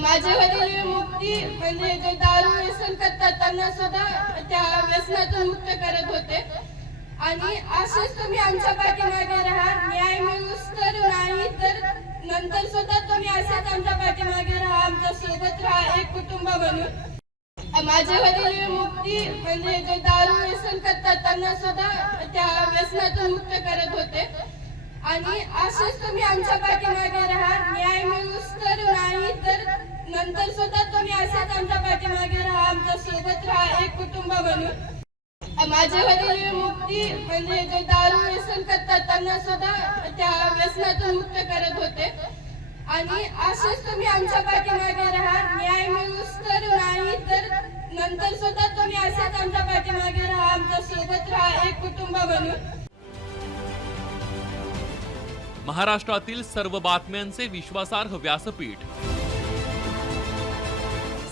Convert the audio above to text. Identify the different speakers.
Speaker 1: माझे वडील मुक्ती म्हणजे जे दारू व्यसन करतात त्यांना सुद्धा त्या व्यसनातून मुक्त करत होते. आणि असेच तुम्ही आमच्या पाठीमागे राहा. न्याय मिळूस तर नाही तर नंतर सुद्धा तुम्ही असेच आमच्या पाठीमागे राहा. आमच्यासोबत राहा एक कुटुंब म्हणून. माझे वडील मुक्ती म्हणजे जे दारू व्यसन करतात त्यांना सुद्धा त्या व्यसनातून मुक्त करत होते. आणि असेच तुम्ही आमच्या पाठीमागे राहा न्याय मिळूस तर नाही तर सतत तुम्ही असाच आमच्या पाठीमागे राहा आमच्यासोबत राहा एक कुटुंब म्हणून. माझे वडील मुक्ती म्हणजे जे दारू व्यसन करतात त्यांना सुद्धा त्या व्यसनातून मुक्त करत होते. आणि असेच तुम्ही आमच्या पाठीमागे राहा न्याय मिळूस तर नाही तर नंतर सुद्धा तुम्ही असाच आमच्या पाठीमागे राहा आमच्यासोबत राहा एक कुटुंब म्हणून.
Speaker 2: महाराष्ट्रातील सर्व बातम्यांचे विश्वासार्ह व्यासपीठ.